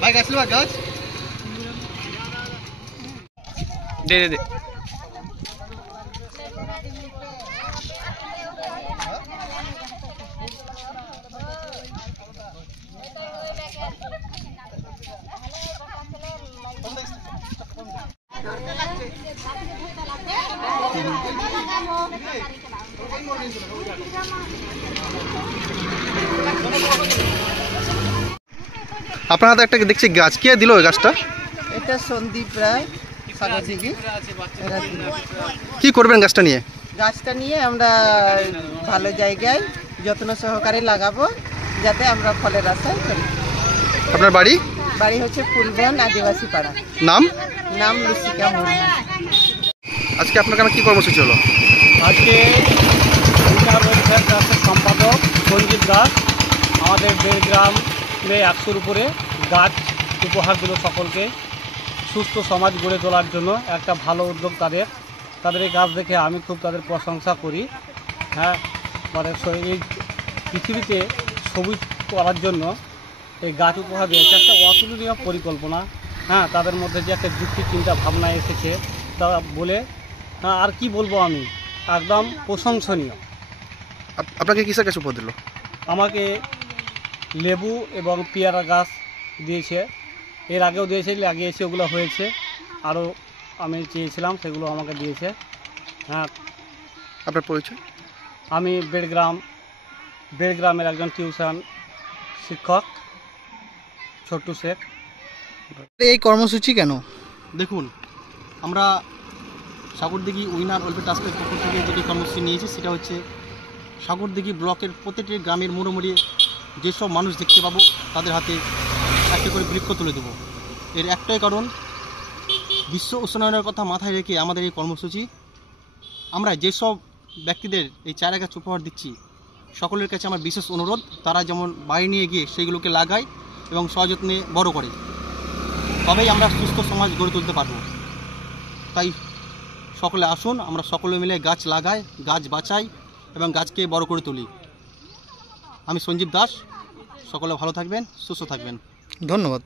ভাই গাছ নেবা গাছ দে দে দে। আপনার হাতে একটা দেখছি গাছ, কে দিল ওই গাছটা? এটা সন্দীপ রায় সাগর দিঘি। কি করবেন গাছটা নিয়ে? গাছটা নিয়ে আমরা ভালো জায়গায় যত্ন সহকারে লাগাবো, যাতে আমরা ফলের আশায় করি। আপনার বাড়ি? বাড়ি হচ্ছে ফুলবন আদিবাসী পাড়া। নাম? নাম লুসিকা মুর্মু। আজকে আপনার কেন কি কর্মসূচি হলো? আজকে সম্পাদক সঞ্জীব দাস আমাদের বেড়গ্রামে 100-র উপরে গাছ উপহার দিল সকলকে, সুস্থ সমাজ গড়ে তোলার জন্য একটা ভালো উদ্যোগ তাদের এই কাজ দেখে আমি খুব তাদের প্রশংসা করি। হ্যাঁ, মানে এই পৃথিবীতে সবুজ করার জন্য এই গাছ উপহার দিয়েছে, একটা অতুলনীয় পরিকল্পনা। হ্যাঁ, তাদের মধ্যে যে একটা যুক্তি চিন্তা ভাবনা এসেছে তারা বলে আর কি বলবো, আমি একদম প্রশংসনীয়। আপনাকে কিসের গাছ উপহার দিল? আমাকে লেবু এবং পেয়ারা গাছ দিয়েছে, এর আগেও দিয়েছে, লাগিয়েছে, ওগুলো হয়েছে, আরও আমি চেয়েছিলাম সেগুলো আমাকে দিয়েছে। হ্যাঁ। আপনার পরিচয়? আমি বেড়গ্রামের একজন টিউশন শিক্ষক ছোট্টু শেখ। এই কর্মসূচি কেন? দেখুন, আমরা সাগরদিঘি উইনার ওয়েলফেয়ার ট্রাস্টের পক্ষ থেকে যেটি কর্মসূচি নিয়েছি সেটা হচ্ছে সাগরদিঘি ব্লকের প্রতিটি গ্রামের মোড়ে যেসব মানুষ দেখতে পাবো তাদের হাতে একটা করে বৃক্ষ তুলে দেবো। এর একটাই কারণ, বিশ্ব উষ্ণায়নের কথা মাথায় রেখে আমাদের এই কর্মসূচি। আমরা যেসব ব্যক্তিদের এই চারা গাছ উপহার দিচ্ছি সকলের কাছে আমার বিশেষ অনুরোধ, তারা যেমন বাড়ি নিয়ে গিয়ে সেইগুলোকে লাগায় এবং সযত্নে বড় করে, তবেই আমরা সুস্থ সমাজ গড়ে তুলতে পারব। তাই সকলে আসুন, আমরা সকলে মিলে গাছ লাগাই, গাছ বাঁচাই এবং গাছকে বড় করে তুলি। আমি সঞ্জীব দাস, সকলে ভালো থাকবেন, সুস্থ থাকবেন। ধন্যবাদ।